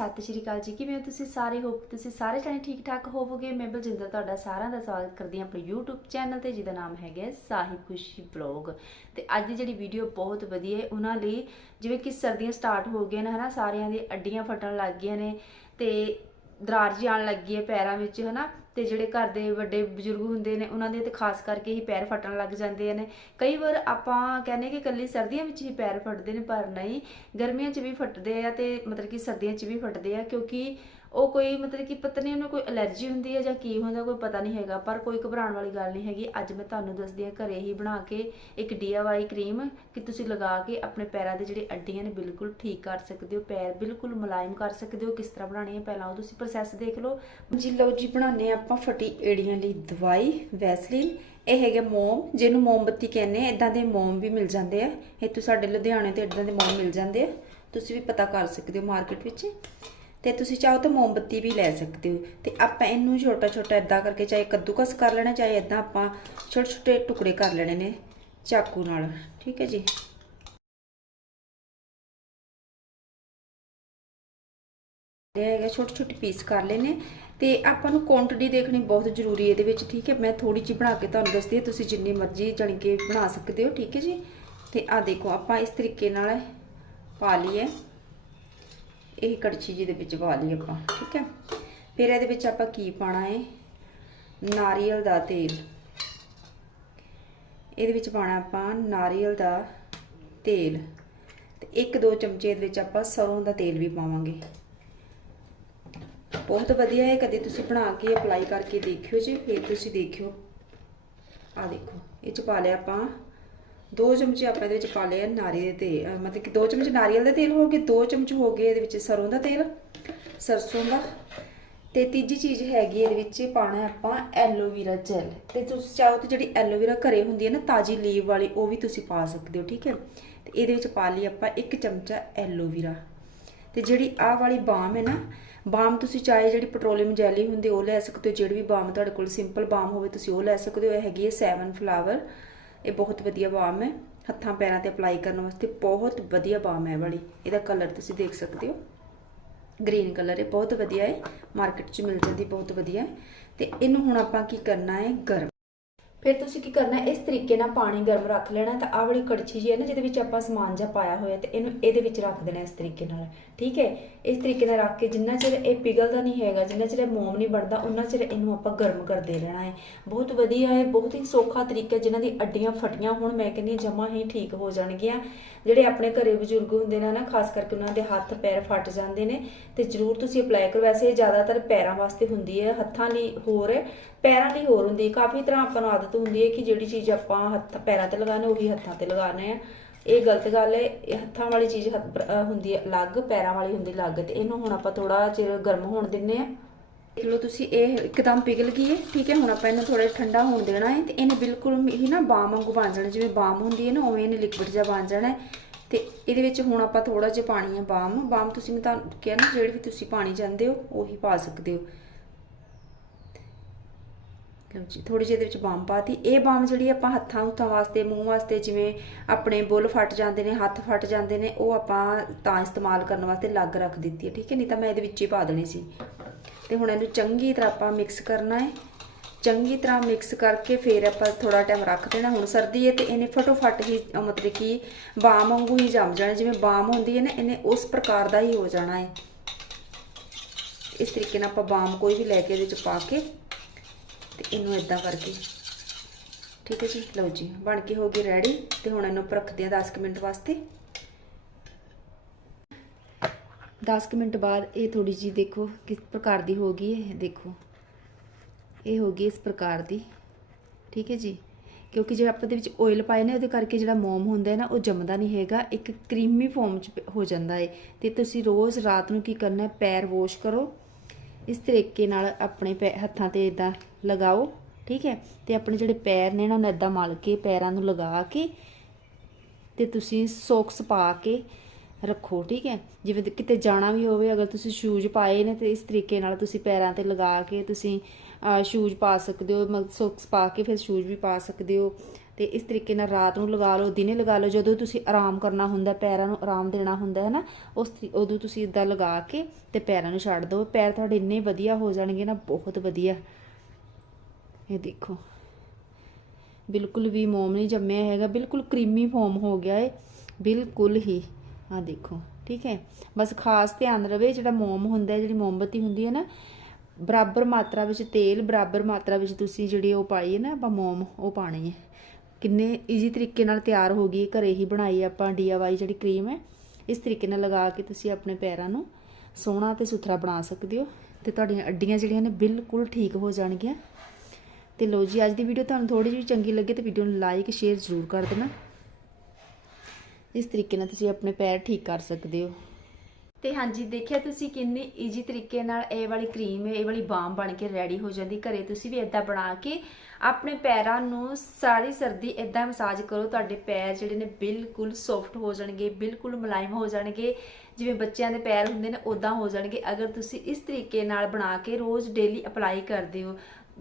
ਸਤਿ ਸ਼੍ਰੀ ਅਕਾਲ ਜੀ, ਕਿਵੇਂ ਹੋ ਤੁਸੀਂ ਸਾਰੇ? ਹੋਪ ਤੁਸੀਂ ਸਾਰੇ ਜਣੇ ਠੀਕ ਠਾਕ ਹੋਵੋਗੇ। ਮੈਂ ਬਲਜਿੰਦਰ, ਤੁਹਾਡਾ ਸਾਰਿਆਂ ਦਾ ਸਵਾਗਤ ਕਰਦੀ ਹਾਂ ਆਪਣੇ YouTube ਚੈਨਲ ਤੇ, ਜਿਹਦਾ ਨਾਮ ਹੈਗਾ ਹੈ ਸਾਹਿਬ ਖੁਸ਼ੀ ਬਲੌਗ ਤੇ ਅੱਜ ਦੀ ਜਿਹੜੀ ਵੀਡੀਓ ਬਹੁਤ ਵਧੀਆ ਹੈ, ਉਹਨਾਂ ਲਈ ਜਿਵੇਂ ਕਿ ਸਰਦੀਆਂ ਸਟਾਰਟ ਹੋ ਗਈਆਂ ਨੇ, ਹਨਾ, ਸਾਰਿਆਂ ਦੀ ਅੱਡੀਆਂ ਫਟਣ ਲੱਗ ਗਈਆਂ ਨੇ ਤੇ ਦਰਾਰ ਜੀ ਆਉਣ ਲੱਗੀ ਹੈ ਪੈਰਾਂ ਵਿੱਚ, ਹਨਾ। ਤੇ ਜਿਹੜੇ ਘਰ ਦੇ ਵੱਡੇ ਬਜ਼ੁਰਗ ਹੁੰਦੇ ਨੇ, ਉਹਨਾਂ ਦੇ ਤੇ ਖਾਸ ਕਰਕੇ ਹੀ ਪੈਰ ਫਟਣ ਲੱਗ ਜਾਂਦੇ ਨੇ। ਕਈ ਵਾਰ ਆਪਾਂ ਕਹਿੰਦੇ ਕਿ ਕੱਲੀ ਸਰਦੀਆਂ ਵਿੱਚ ਹੀ ਪੈਰ ਫਟਦੇ ਨੇ, ਪਰ ਨਹੀਂ, ਗਰਮੀਆਂ 'ਚ ਵੀ ਫਟਦੇ ਆ ਤੇ ਮਤਲਬ ਕਿ ਸਰਦੀਆਂ 'ਚ ਵੀ ਫਟਦੇ ਆ, ਕਿਉਂਕਿ ਉਹ ਕੋਈ ਮਤਲਬ ਕਿ ਪਤਾ ਨਹੀਂ ਉਹਨੂੰ ਕੋਈ ਅਲਰਜੀ ਹੁੰਦੀ ਹੈ ਜਾਂ ਕੀ ਹੁੰਦਾ, ਕੋਈ ਪਤਾ ਨਹੀਂ ਹੈਗਾ, ਪਰ ਕੋਈ ਘਬਰਾਉਣ ਵਾਲੀ ਗੱਲ ਨਹੀਂ ਹੈਗੀ। ਅੱਜ ਮੈਂ ਤੁਹਾਨੂੰ ਦੱਸਦੀ ਹਾਂ, ਘਰੇ ਹੀ ਬਣਾ ਕੇ ਇੱਕ DIY ਕਰੀਮ ਕਿ ਤੁਸੀਂ ਲਗਾ ਕੇ ਆਪਣੇ ਪੈਰਾਂ ਦੇ ਜਿਹੜੇ ਅੱਡੀਆਂ ਨੇ ਬਿਲਕੁਲ ਠੀਕ ਕਰ ਸਕਦੇ ਹੋ, ਪੈਰ ਬਿਲਕੁਲ ਮੁਲਾਇਮ ਕਰ ਸਕਦੇ ਹੋ, ਕਿਸ ਤਰ੍ਹਾਂ ਬਣਾਉਣੀ ਹੈ ਪਹਿਲਾਂ ਉਹ ਤੁਸੀਂ ਪ੍ਰੋਸੈਸ ਦੇਖ ਲਓ। ਜੀ ਲਓ ਜੀ, ਬਣਾਉਂਦੇ ਹਾਂ ਆਪਾਂ ਫਟੀ ਏੜੀਆਂ ਲਈ ਦਵਾਈ, ਵੈਸਲੀਨ। ਇਹ ਹੈਗੇ ਮੋਮ, ਜਿਹਨੂੰ ਮੋਮਬੱਤੀ ਕਹਿੰਦੇ ਆ ਇਦਾਂ ਦੇ ਮੋਮ ਵੀ ਮਿਲ ਜਾਂਦੇ ਆ। ਇੱਥੋਂ ਸਾਡੇ ਲੁਧਿਆਣੇ ਤੇ ਇਦਾਂ ਦੇ ਮੋਮ ਮਿਲ ਜਾਂਦੇ ਆ। ਤੁਸੀਂ ਵੀ ਪਤਾ ਕਰ ਸਕਦੇ ਹੋ ਮਾਰਕੀਟ ਵਿੱਚ। ਤੇ ਤੁਸੀਂ ਚਾਹੋ ਤਾਂ ਮੋਮਬੱਤੀ ਵੀ ਲੈ ਸਕਦੇ ਹੋ। ਤੇ ਆਪਾਂ ਇਹਨੂੰ ਛੋਟਾ ਛੋਟਾ ਇਦਾਂ ਕਰਕੇ ਚਾਹੇ ਕੱਦੂਕਸ ਕਰ ਲੈਣਾ, ਚਾਹੇ ਇਦਾਂ ਆਪਾਂ ਛੋਟੇ ਛੋਟੇ ਟੁਕੜੇ ਕਰ ਲੈਣੇ ਨੇ ਚਾਕੂ ਨਾਲ। ਠੀਕ ਹੈ ਜੀ? ਇਹ ਹੈਗਾ ਛੋਟੇ ਛੋਟੇ ਪੀਸ ਕਰ ਲੈਨੇ ਤੇ ਆਪਾਂ ਨੂੰ ਕੁਆਂਟੀਟੀ ਦੇਖਣੀ ਬਹੁਤ ਜ਼ਰੂਰੀ ਹੈ ਇਹਦੇ ਵਿੱਚ। ਠੀਕ ਹੈ, ਮੈਂ ਥੋੜੀ ਜਿਹੀ ਬਣਾ ਕੇ ਤੁਹਾਨੂੰ ਦੱਸਦੀ ਹਾਂ। ਤੁਸੀਂ ਜਿੰਨੀ ਮਰਜ਼ੀ ਜਾਣੀ ਕਿ ਬਣਾ ਸਕਦੇ ਹੋ। ਠੀਕ ਹੈ ਜੀ? ਤੇ ਆ ਦੇਖੋ, ਆਪਾਂ ਇਸ ਤਰੀਕੇ ਨਾਲ ਪਾ ਲਈਏ। ਇਹ ਕੜਛੀ ਜੀ ਦੇ ਵਿੱਚ ਪਾ ਲਈ ਆਪਾਂ, ਠੀਕ ਹੈ? ਫਿਰ ਇਹਦੇ ਵਿੱਚ ਆਪਾਂ ਕੀ ਪਾਣਾ ਹੈ ਨਾਰੀਅਲ ਦਾ ਤੇਲ। ਇਹਦੇ ਵਿੱਚ ਪਾਣਾ ਆਪਾਂ ਨਾਰੀਅਲ ਦਾ ਤੇਲ। ਤੇ ਇੱਕ ਦੋ ਚਮਚੇ ਇਹਦੇ ਵਿੱਚ ਆਪਾਂ ਸਰੋਂ ਦਾ ਤੇਲ ਵੀ ਪਾਵਾਂਗੇ। ਬਹੁਤ ਵਧੀਆ ਹੈ ਕਦੇ ਤੁਸੀਂ ਬਣਾ ਕੇ ਅਪਲਾਈ ਕਰਕੇ ਦੇਖਿਓ ਜੀ, ਫਿਰ ਤੁਸੀਂ ਦੇਖਿਓ। ਆ ਦੇਖੋ, ਇਹ ਚ ਪਾ ਲਿਆ ਆਪਾਂ ਦੋ ਚਮਚੇ ਆਪਾਂ ਇਹਦੇ ਵਿੱਚ ਪਾ ਲਏ ਨਾਰੀਅਲ ਦੇ ਤੇਲ ਮਤਲਬ ਕਿ ਦੋ ਚਮਚ ਨਾਰੀਅਲ ਦਾ ਤੇਲ ਹੋ ਗਏ, ਦੋ ਚਮਚ ਹੋ ਗਏ ਇਹਦੇ ਵਿੱਚ ਸਰੋਂ ਦਾ ਤੇਲ, ਸਰਸੋਂ ਦਾ। ਤੇ ਤੀਜੀ ਚੀਜ਼ ਹੈਗੀ ਇਹਦੇ ਵਿੱਚ ਪਾਣਾ ਆਪਾਂ ਐਲੋਵੀਰਾ ਜੈਲ ਤੇ ਤੁਸੀਂ ਚਾਹੋ ਤਾਂ ਜਿਹੜੀ ਐਲੋਵੀਰਾ ਘਰੇ ਹੁੰਦੀ ਹੈ ਨਾ, ਤਾਜੀ ਲੀਵ ਵਾਲੀ, ਉਹ ਵੀ ਤੁਸੀਂ ਪਾ ਸਕਦੇ ਹੋ, ਠੀਕ ਹੈ? ਤੇ ਇਹਦੇ ਵਿੱਚ ਪਾ ਲਈ ਆਪਾਂ ਇੱਕ ਚਮਚਾ ਐਲੋਵੀਰਾ ਤੇ ਜਿਹੜੀ ਆਹ ਵਾਲੀ ਬਾਮ ਹੈ ਨਾ, ਬਾਮ ਤੁਸੀਂ ਚਾਹੇ ਜਿਹੜੀ ਪੈਟਰੋਲੀਅਮ ਜੈਲੀ ਹੁੰਦੀ, ਉਹ ਲੈ ਸਕਦੇ ਹੋ, ਜਿਹੜੀ ਵੀ ਬਾਮ ਤੁਹਾਡੇ ਕੋਲ ਸਿੰਪਲ ਬਾਮ ਹੋਵੇ, ਤੁਸੀਂ ਉਹ ਲੈ ਸਕਦੇ ਹੋ। ਇਹ ਹੈਗੀ ਹੈ 7 ਫਲਾਵਰ ਇਹ ਬਹੁਤ ਵਧੀਆ ਬਾਮ ਹੈ। ਹੱਥਾਂ ਪੈਰਾਂ ਤੇ ਅਪਲਾਈ ਕਰਨ ਵਾਸਤੇ ਬਹੁਤ ਵਧੀਆ ਬਾਮ ਹੈ ਵਾਲੀ। ਇਹਦਾ ਕਲਰ ਤੁਸੀਂ ਦੇਖ ਸਕਦੇ ਹੋ। ਗ੍ਰੀਨ ਕਲਰ ਹੈ, ਬਹੁਤ ਵਧੀਆ ਹੈ। ਮਾਰਕੀਟ 'ਚ ਮਿਲ ਜਾਂਦੀ, ਬਹੁਤ ਵਧੀਆ ਹੈ। ਤੇ ਇਹਨੂੰ ਹੁਣ ਆਪਾਂ ਕੀ ਕਰਨਾ ਹੈ? ਗਰਮ ਫਿਰ ਤੁਸੀਂ ਕੀ ਕਰਨਾ, ਇਸ ਤਰੀਕੇ ਨਾਲ ਪਾਣੀ ਗਰਮ ਰੱਖ ਲੈਣਾ, ਤਾਂ ਆਹ ਵਾਲੀ ਕੜਛੀ ਜੀ ਹੈ ਨਾ, ਜਿਹਦੇ ਵਿੱਚ ਆਪਾਂ ਸਮਾਨ ਜਾਂ ਪਾਇਆ ਹੋਇਆ, ਤੇ ਇਹਨੂੰ ਇਹਦੇ ਵਿੱਚ ਰੱਖ ਦੇਣਾ ਇਸ ਤਰੀਕੇ ਨਾਲ, ਠੀਕ ਹੈ? ਇਸ ਤਰੀਕੇ ਨਾਲ ਰੱਖ ਕੇ ਜਿੰਨਾ ਚਿਰ ਇਹ ਪਿਘਲਦਾ ਨਹੀਂ ਹੈਗਾ, ਜਿੰਨਾ ਚਿਰ ਇਹ ਮੋਮ ਨਹੀਂ ਬਣਦਾ ਉਹਨਾਂ ਚਿਰ ਇਹਨੂੰ ਆਪਾਂ ਗਰਮ ਕਰਦੇ ਰਹਿਣਾ ਹੈ। ਬਹੁਤ ਵਧੀਆ ਹੈ, ਬਹੁਤ ਹੀ ਸੌਖਾ ਤਰੀਕਾ ਜਿਨ੍ਹਾਂ ਦੀ ਅੱਡੀਆਂ ਫਟੀਆਂ ਹੁਣ, ਮੈਂ ਕਹਿੰਦੀ ਜਮਾ ਹੀ ਠੀਕ ਹੋ ਜਾਣਗੀਆਂ। ਜਿਹੜੇ ਆਪਣੇ ਘਰੇ ਬਜ਼ੁਰਗ ਹੁੰਦੇ ਨੇ ਨਾ, ਖਾਸ ਕਰਕੇ ਉਹਨਾਂ ਦੇ ਹੱਥ ਪੈਰ ਫਟ ਜਾਂਦੇ ਨੇ, ਤੇ ਜ਼ਰੂਰ ਤੁਸੀਂ ਅਪਲਾਈ ਕਰੋ। ਵੈਸੇ ਇਹ ਜ਼ਿਆਦਾਤਰ ਪੈਰਾਂ ਵਾਸਤੇ ਹੁੰਦੀ ਹੈ, ਹੱਥਾਂ ਲਈ ਹੋਰ, ਪੈਰਾਂ ਲਈ ਹੋਰ ਹੁੰਦੀ ਕਾਫੀ ਤਰ੍ਹਾਂ ਆਪਾਂ ਨੂੰ ਆਦਤ ਹੁੰਦੀ ਹੈ ਕਿ ਜਿਹੜੀ ਚੀਜ਼ ਆਪਾਂ ਹੱਥ ਪੈਰਾਂ ਤੇ ਲਗਾਉਣੀ, ਉਹੀ ਹੱਥਾਂ ਤੇ ਲਗਾਉਣੇ ਆ। ਇਹ ਗਲਤ ਗੱਲ ਹੈ, ਇਹ ਹੱਥਾਂ ਵਾਲੀ ਚੀਜ਼ ਹੱਥ- ਹੁੰਦੀ ਹੈ, ਅਲੱਗ, ਪੈਰਾਂ ਵਾਲੀ ਹੁੰਦੀ ਅਲੱਗ, ਤੇ ਇਹਨੂੰ ਹੁਣ ਆਪਾਂ ਥੋੜਾ ਚਿਰ ਗਰਮ ਹੋਣ ਦਿੰਨੇ ਆ ਦੇਖ ਲਓ ਤੁਸੀਂ, ਇਹ ਇੱਕਦਮ ਪਿਘਲ ਗਈ ਹੈ, ਠੀਕ ਹੈ, ਹੁਣ ਆਪਾਂ ਇਹਨੂੰ ਥੋੜਾ ਠੰਡਾ ਹੋਣ ਦੇਣਾ ਹੈ, ਤੇ ਇਹਨੇ ਬਿਲਕੁਲ ਹੀ ਨਾ ਬਾਮ ਵਾਂਗੂ ਬਣ ਜਾਣਾ ਜਿਵੇਂ ਬਾਮ ਹੁੰਦੀ ਹੈ ਨਾ, ਉਵੇਂ ਇਹਨੇ ਲਿਕਵਿਡ ਜਿਹਾ ਬਣ ਜਾਣਾ ਹੈ। ਤੇ ਇਹਦੇ ਵਿੱਚ ਹੁਣ ਆਪਾਂ ਥੋੜਾ ਜਿਹਾ ਪਾਣੀ ਹੈ ਬਾਮ ਬਾਮ ਤੁਸੀਂ ਮੈਂ ਤੁਹਾਨੂੰ ਕਿਹਾ ਨਾ, ਜਿਹੜੀ ਵੀ ਤੁਸੀਂ ਪਾਣੀ ਜਾਂਦੇ ਹੋ, ਉਹੀ ਪਾ ਸਕਦੇ ਹੋ। ਲਓ ਜੀ? ਥੋੜੀ ਜਿਹੀ ਇਹਦੇ ਵਿੱਚ ਬਾਮ ਪਾਤੀ ਇਹ ਬਾਮ ਜਿਹੜੀ ਆਪਾਂ ਹੱਥਾਂ ਹੁੱਥਾਂ ਵਾਸਤੇ, ਮੂੰਹ ਵਾਸਤੇ ਜਿਵੇਂ ਆਪਣੇ ਬੁੱਲ ਫਟ ਜਾਂਦੇ ਨੇ, ਹੱਥ ਫਟ ਜਾਂਦੇ ਨੇ, ਉਹ ਆਪਾਂ ਤਾਂ ਇਸਤੇਮਾਲ ਕਰਨ ਵਾਸਤੇ ਲੱਗ ਰੱਖ ਦਿੱਤੀ ਹੈ, ਠੀਕ ਹੈ? ਨਹੀਂ ਤਾਂ ਮੈਂ ਇਹਦੇ ਵਿੱਚ ਹੀ ਪਾ ਦੇਣੀ ਸੀ। ਤੇ ਹੁਣ ਇਹਨੂੰ ਚੰਗੀ ਤਰ੍ਹਾਂ ਆਪਾਂ ਮਿਕਸ ਕਰਨਾ ਹੈ। ਚੰਗੀ ਤਰ੍ਹਾਂ ਮਿਕਸ ਕਰਕੇ ਫਿਰ ਆਪਾਂ ਥੋੜਾ ਟਾਈਮ ਰੱਖ ਦੇਣਾ। ਹੁਣ ਸਰਦੀ ਹੈ ਤੇ ਇਹਨੇ ਫਟੋਫਟ ਹੀ ਮਤਲਬ ਕਿ ਬਾਮ ਵਾਂਗੂ ਹੀ ਜੰਮ ਜਾਣਾ। ਜਿਵੇਂ ਬਾਮ ਹੁੰਦੀ ਹੈ ਨਾ, ਇਹਨੇ ਉਸ ਪ੍ਰਕਾਰ ਦਾ ਹੀ ਹੋ ਜਾਣਾ ਹੈ। ਇਸ ਤਰੀਕੇ ਨਾਲ ਆਪਾਂ ਬਾਮ ਕੋਈ ਵੀ ਲੈ ਕੇ ਇਹਦੇ ਵਿੱਚ ਪਾ ਕੇ ਤੇ ਇਹਨੂੰ ਇਦਾਂ ਕਰਕੇ। ਠੀਕ ਹੈ ਜੀ? ਲਓ ਜੀ, ਬਣ ਕੇ ਹੋ ਗਈ ਰੈਡੀ ਤੇ ਹੁਣ ਇਹਨੂੰ ਆਪਾਂ ਰੱਖਦੇ ਆ 10 ਕੁ ਮਿੰਟ ਵਾਸਤੇ। 10 ਕੁ ਮਿੰਟ ਬਾਅਦ ਇਹ ਥੋੜੀ ਜੀ ਦੇਖੋ ਕਿਸ ਪ੍ਰਕਾਰ ਦੀ ਹੋ ਗਈ ਹੈ ਦੇਖੋ। ਇਹ ਹੋ ਗਈ ਇਸ ਪ੍ਰਕਾਰ ਦੀ। ਠੀਕ ਹੈ ਜੀ? ਕਿਉਂਕਿ ਜਿਹੜਾ ਆਪਾਂ ਦੇ ਵਿੱਚ ਆਇਲ ਪਾਏ ਨੇ, ਉਹਦੇ ਕਰਕੇ ਜਿਹੜਾ ਮੋਮ ਹੁੰਦਾ ਹੈ ਨਾ, ਉਹ ਜੰਮਦਾ ਨਹੀਂ ਹੈਗਾ। ਇੱਕ ਕਰੀਮੀ ਫਾਰਮ ਚ ਹੋ ਜਾਂਦਾ ਹੈ ਤੇ ਤੁਸੀਂ ਰੋਜ਼ ਰਾਤ ਨੂੰ ਕੀ ਕਰਨਾ ਹੈ? ਪੈਰ ਵਾਸ਼ ਕਰੋ। ਇਸ ਤਰੀਕੇ ਨਾਲ ਆਪਣੇ ਪੈ- ਹੱਥਾਂ ਤੇ ਇਦਾਂ ਲਗਾਓ, ਠੀਕ ਹੈ? ਤੇ ਆਪਣੇ ਜਿਹੜੇ ਪੈਰ ਨੇ ਇਹਨਾਂ ਨੂੰ ਇਦਾਂ ਮਲ ਕੇ ਪੈਰਾਂ ਨੂੰ ਲਗਾ ਕੇ ਤੇ ਤੁਸੀਂ ਸੌਕਸ ਪਾ ਕੇ ਰੱਖੋ, ਠੀਕ ਹੈ? ਜਿਵੇਂ ਕਿਤੇ ਜਾਣਾ ਵੀ ਹੋਵੇ, ਅਗਰ ਤੁਸੀਂ ਸ਼ੂਜ਼ ਪਾਏ ਨੇ ਤੇ ਇਸ ਤਰੀਕੇ ਨਾਲ ਤੁਸੀਂ ਪੈਰਾਂ ਤੇ ਲਗਾ ਕੇ ਤੁਸੀਂ ਸ਼ੂਜ਼ ਪਾ ਸਕਦੇ ਹੋ, ਮਤਲਬ ਸੌਕਸ ਪਾ ਕੇ ਫਿਰ ਸ਼ੂਜ਼ ਵੀ ਪਾ ਸਕਦੇ ਹੋ। ਤੇ ਇਸ ਤਰੀਕੇ ਨਾਲ ਰਾਤ ਨੂੰ ਲਗਾ ਲਓ, ਦਿਨੇ ਲਗਾ ਲਓ, ਜਦੋਂ ਤੁਸੀਂ ਆਰਾਮ ਕਰਨਾ ਹੁੰਦਾ, ਪੈਰਾਂ ਨੂੰ ਆਰਾਮ ਦੇਣਾ ਹੁੰਦਾ ਹੈ ਨਾ ਉਸ ਉਦੋਂ ਤੁਸੀਂ ਇਦਾਂ ਲਗਾ ਕੇ ਤੇ ਪੈਰਾਂ ਨੂੰ ਛੱਡ ਦਿਓ। ਪੈਰ ਤੁਹਾਡੇ ਇੰਨੇ ਵਧੀਆ ਹੋ ਜਾਣਗੇ ਨਾ, ਬਹੁਤ ਵਧੀਆ। ਇਹ ਦੇਖੋ। ਬਿਲਕੁਲ ਵੀ ਮੋਮ ਨਹੀਂ ਜੰਮਿਆ ਹੈਗਾ, ਬਿਲਕੁਲ ਕਰੀਮੀ ਫੋਮ ਹੋ ਗਿਆ ਏ। ਬਿਲਕੁਲ ਹੀ। ਆ ਦੇਖੋ, ਠੀਕ ਹੈ? ਬਸ ਖਾਸ ਧਿਆਨ ਰਵੇ, ਜਿਹੜਾ ਮੋਮ ਹੁੰਦਾ ਹੈ ਜਿਹੜੀ ਮੋਮਬਤੀ ਹੁੰਦੀ ਹੈ ਨਾ, ਬਰਾਬਰ ਮਾਤਰਾ ਵਿੱਚ ਤੇਲ, ਬਰਾਬਰ ਮਾਤਰਾ ਵਿੱਚ ਤੁਸੀਂ ਜਿਹੜੀ ਉਹ ਪਾਈ ਹੈ ਨਾ, ਆਪਾਂ ਮੋਮ, ਉਹ ਪਾਣੀ ਹੈ। ਕਿੰਨੇ ਈਜ਼ੀ ਤਰੀਕੇ ਨਾਲ ਤਿਆਰ ਹੋ ਗਈ, ਘਰੇ ਹੀ ਬਣਾਈ ਆਪਾਂ ਡੀਆਈਵਾਈ ਜਿਹੜੀ ਕਰੀਮ ਹੈ, ਇਸ ਤਰੀਕੇ ਨਾਲ ਲਗਾ ਕੇ ਤੁਸੀਂ ਆਪਣੇ ਪੈਰਾਂ ਨੂੰ ਸੋਹਣਾ ਤੇ ਸੁਥਰਾ ਬਣਾ ਸਕਦੇ ਹੋ ਤੇ ਤੁਹਾਡੀਆਂ ਅੱਡੀਆਂ ਜਿਹੜੀਆਂ ਨੇ ਬਿਲਕੁਲ ਠੀਕ ਹੋ ਜਾਣਗੀਆਂ। ਤੇ ਲੋ ਜੀ, ਅੱਜ ਦੀ ਵੀਡੀਓ ਤੁਹਾਨੂੰ ਥੋੜੀ ਜਿਹੀ ਚੰਗੀ ਲੱਗੇ ਤੇ ਵੀਡੀਓ ਨੂੰ ਲਾਈਕ ਸ਼ੇਅਰ ਜ਼ਰੂਰ ਕਰ ਦੇਣਾ। ਇਸ ਤਰੀਕੇ ਨਾਲ ਤੁਸੀਂ ਆਪਣੇ ਪੈਰ ਠੀਕ ਕਰ ਸਕਦੇ ਹੋ। ਤੇ ਹਾਂਜੀ, ਦੇਖਿਆ ਤੁਸੀਂ ਕਿੰਨੇ ਈਜ਼ੀ ਤਰੀਕੇ ਨਾਲ ਇਹ ਵਾਲੀ ਕਰੀਮ ਇਹ ਵਾਲੀ ਬਾਮ ਬਣ ਕੇ ਰੈਡੀ ਹੋ ਜਾਂਦੀ। ਘਰੇ ਤੁਸੀਂ ਵੀ ਇਦਾਂ ਬਣਾ ਕੇ ਆਪਣੇ ਪੈਰਾਂ ਨੂੰ ਸਾਰੀ ਸਰਦੀ ਇਦਾਂ ਮਸਾਜ ਕਰੋ, ਤੁਹਾਡੇ ਪੈਰ ਜਿਹੜੇ ਨੇ ਬਿਲਕੁਲ ਸੌਫਟ ਹੋ ਜਾਣਗੇ, ਬਿਲਕੁਲ ਮੁਲਾਇਮ ਹੋ ਜਾਣਗੇ। ਜਿਵੇਂ ਬੱਚਿਆਂ ਦੇ ਪੈਰ ਹੁੰਦੇ ਨੇ ਉਦਾਂ ਹੋ ਜਾਣਗੇ। ਅਗਰ ਤੁਸੀਂ ਇਸ ਤਰੀਕੇ ਨਾਲ ਬਣਾ ਕੇ ਰੋਜ਼ ਡੇਲੀ ਅਪਲਾਈ ਕਰਦੇ ਹੋ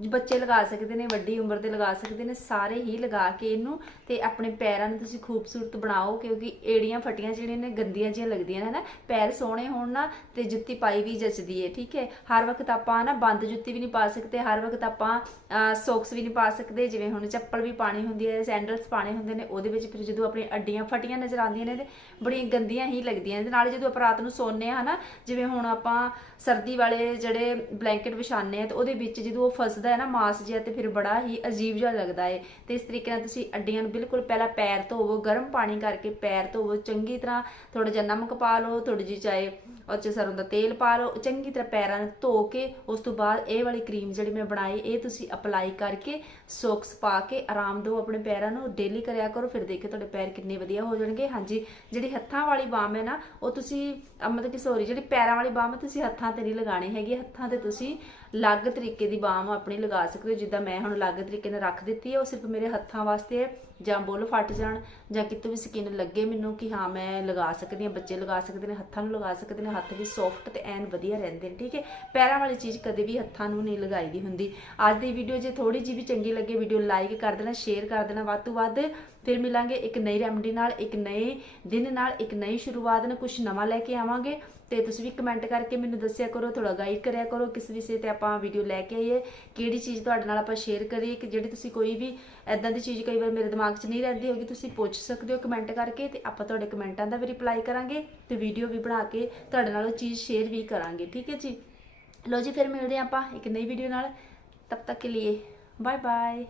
ਬੱਚੇ ਲਗਾ ਸਕਦੇ ਨੇ, ਵੱਡੀ ਉਮਰ ਦੇ ਲਗਾ ਸਕਦੇ ਨੇ, ਸਾਰੇ ਹੀ ਲਗਾ ਕੇ ਇਹਨੂੰ ਤੇ ਆਪਣੇ ਪੈਰਾਂ ਨੂੰ ਤੁਸੀਂ ਖੂਬਸੂਰਤ ਬਣਾਓ, ਕਿਉਂਕਿ ਏੜੀਆਂ ਫਟੀਆਂ ਜਿਹੜੀਆਂ ਨੇ, ਗੰਦੀਆਂ ਜਿਹੀਆਂ ਲੱਗਦੀਆਂ ਨੇ ਨਾ ਪੈਰ ਸੋਹਣੇ ਹੋਣ ਨਾ ਤੇ ਜੁੱਤੀ ਪਾਈ ਵੀ ਜੱਚਦੀ ਹੈ ਠੀਕ ਹੈ ਹਰ ਵਕਤ ਆਪਾਂ ਨਾ ਬੰਦ ਜੁੱਤੀ ਵੀ ਨਹੀਂ ਪਾ ਸਕਦੇ, ਹਰ ਵਕਤ ਆਪਾਂ ਸੌਕਸ ਵੀ ਨਹੀਂ ਪਾ ਸਕਦੇ, ਜਿਵੇਂ ਹੁਣ ਚੱਪਲ ਵੀ ਪਾਣੀ ਹੁੰਦੀ ਹੈ ਸੈਂਡਲਸ ਪਾਣੇ ਹੁੰਦੇ ਨੇ, ਉਹਦੇ ਵਿੱਚ ਫਿਰ ਜਦੋਂ ਆਪਣੀ ਅੱਡੀਆਂ ਫਟੀਆਂ ਨਜ਼ਰ ਆਉਂਦੀਆਂ ਨੇ, ਤੇ ਬੜੀਆਂ ਗੰਦੀਆਂ ਹੀ ਲੱਗਦੀਆਂ ਨੇ ਨਾਲ ਜਦੋਂ ਆਪਾਂ ਰਾਤ ਨੂੰ ਸੌਂਦੇ ਆ ਹਨਾ? ਜਿਵੇਂ ਹੁਣ ਆਪਾਂ ਸਰਦੀ ਵਾਲੇ ਜਿਹੜੇ ਬਲੈਂਕਟ ਵਿਛਾਉਂਦੇ ਆ, ਤੇ ਉਹਦੇ ਵਿੱਚ ਜਦੋਂ ਉਹ ਫਸਦਾ ਹੈ ਨਾ ਮਾਸ ਜਿਹਾ ਤੇ ਫਿਰ ਬੜਾ ਹੀ ਅਜੀਬ ਜਿਹਾ ਲੱਗਦਾ ਹੈ। ਤੇ ਇਸ ਤਰੀਕੇ ਨਾਲ ਤੁਸੀਂ ਅੱਡੀਆਂ ਨੂੰ ਬਿਲਕੁਲ ਪਹਿਲਾਂ ਪੈਰ ਧੋਵੋ, ਗਰਮ ਪਾਣੀ ਕਰਕੇ ਪੈਰ ਧੋਵੋ, ਚੰਗੀ ਤਰ੍ਹਾਂ ਥੋੜਾ ਜਿਹਾ ਨਮਕ ਪਾ ਲਓ ਥੋੜੀ ਜਿਹੀ ਚਾਹੇ ਉਹ 'ਚ ਸਰੋਂ ਦਾ ਤੇਲ ਪਾ ਲਓ, ਚੰਗੀ ਤਰ੍ਹਾਂ ਪੈਰਾਂ ਨੂੰ ਧੋ ਕੇ ਉਸ ਤੋਂ ਬਾਅਦ ਇਹ ਵਾਲੀ ਕਰੀਮ ਜਿਹੜੀ ਮੈਂ ਬਣਾਈ, ਇਹ ਤੁਸੀਂ ਅਪਲਾਈ ਕਰਕੇ ਸੌਕਸ ਪਾ ਕੇ ਆਰਾਮ ਦਿਓ ਆਪਣੇ ਪੈਰਾਂ ਨੂੰ ਡੇਲੀ ਕਰਿਆ ਕਰੋ, ਫਿਰ ਦੇਖਿਓ ਤੁਹਾਡੇ ਪੈਰ ਕਿੰਨੇ ਵਧੀਆ ਹੋ ਜਾਣਗੇ। ਹਾਂਜੀ, ਜਿਹੜੀ ਹੱਥਾਂ ਵਾਲੀ ਬਾਮ ਹੈ ਨਾ, ਉਹ ਤੁਸੀਂ ਮਤਲਬ ਕਿ ਸੋਰੀ ਜਿਹੜੀ ਪੈਰਾਂ ਵਾਲੀ ਬਾਮ ਹੈ ਤੁਸੀਂ ਹੱਥਾਂ ਤੇ ਨਹੀਂ ਲਗਾਣੀ ਹੈਗੀ, ਹੱਥਾਂ ਤੇ ਤੁਸੀਂ ਅਲੱਗ ਤਰੀਕੇ ਦੀ ਬਾਮ ਆਪਣੀ ਲਗਾ ਸਕਦੇ ਹੋ। ਜਿੱਦਾਂ ਮੈਂ ਹੁਣ ਅਲੱਗ ਤਰੀਕੇ ਨਾਲ ਰੱਖ ਦਿੱਤੀ ਹੈ, ਉਹ ਸਿਰਫ ਮੇਰੇ ਹੱਥਾਂ ਵਾਸਤੇ ਹੈ ਜਾਂ ਬੁੱਲ ਫਟ ਜਾਣ ਜਾਂ ਕਿਤੋਂ ਵੀ ਸਕਿਨ ਲੱਗੇ ਮੈਨੂੰ ਕਿ ਹਾਂ, ਮੈਂ ਲਗਾ ਸਕਦੀ ਹਾਂ, ਬੱਚੇ ਲਗਾ ਸਕਦੇ ਨੇ, ਹੱਥਾਂ ਨੂੰ ਲਗਾ ਸਕਦੇ ਨੇ, ਹੱਥ ਵੀ ਸੌਫਟ ਤੇ ਐਨ ਵਧੀਆ ਰਹਿੰਦੇ ਨੇ, ਠੀਕ ਹੈ? ਪੈਰਾਂ ਵਾਲੀ ਚੀਜ਼ ਕਦੇ ਵੀ ਹੱਥਾਂ ਨੂੰ ਨਹੀਂ ਲਗਾਈ ਦੀ ਹੁੰਦੀ। ਅੱਜ ਦੀ ਵੀਡੀਓ ਜੇ ਥੋੜੀ ਜਿਹੀ ਵੀ ਚੰਗੀ ਲੱਗੇ ਵੀਡੀਓ ਲਾਈਕ ਕਰ ਦੇਣਾ ਸ਼ੇਅਰ ਕਰ ਦੇਣਾ, ਵੱਧ ਤੋਂ ਵੱਧ ਫਿਰ ਮਿਲਾਂਗੇ ਇੱਕ ਨਈ ਰੈਮਡੀ ਨਾਲ, ਇੱਕ ਨਏ ਦਿਨ ਨਾਲ, ਇੱਕ ਨਈ ਸ਼ੁਰੂਆਤ ਨਾਲ ਕੁਝ ਨਵਾਂ ਲੈ ਕੇ ਆਵਾਂਗੇ। ਤੇ ਤੁਸੀਂ ਵੀ ਕਮੈਂਟ ਕਰਕੇ ਮੈਨੂੰ ਦੱਸਿਆ ਕਰੋ ਥੋੜਾ ਗਾਈਡ ਕਰਿਆ ਕਰੋ ਕਿਸ ਵਿਸ਼ੇ ਤੇ ਆਪਾਂ ਵੀਡੀਓ ਲੈ ਕੇ ਆਈਏ, ਕਿਹੜੀ ਚੀਜ਼ ਤੁਹਾਡੇ ਨਾਲ ਆਪਾਂ ਸ਼ੇਅਰ ਕਰੀਏ, ਕਿ ਜਿਹੜੀ ਤੁਸੀਂ ਕੋਈ ਵੀ ਐਦਾਂ ਦੀ ਚੀਜ਼ ਕਈ ਵਾਰ ਮੇਰੇ ਦਿਮਾਗ 'ਚ ਨਹੀਂ ਰਹਿੰਦੀ ਹੋਗੀ, ਤੁਸੀਂ ਪੁੱਛ ਸਕਦੇ ਹੋ ਕਮੈਂਟ ਕਰਕੇ ਤੇ ਆਪਾਂ ਤੁਹਾਡੇ ਕਮੈਂਟਾਂ ਦਾ ਵੀ ਰਿਪਲਾਈ ਕਰਾਂਗੇ ਤੇ ਵੀਡੀਓ ਵੀ ਬਣਾ ਕੇ ਤੁਹਾਡੇ ਨਾਲ ਉਹ ਚੀਜ਼ ਸ਼ੇਅਰ ਵੀ ਕਰਾਂਗੇ, ਠੀਕ ਹੈ ਜੀ? ਲੋ ਜੀ, ਫਿਰ ਮਿਲਦੇ ਹਾਂ ਆਪਾਂ ਇੱਕ ਨਈ ਵੀਡੀਓ ਨਾਲ। ਤਬ ਤੱਕ ਕੇ ਲਈ ਬਾਏ ਬਾਏ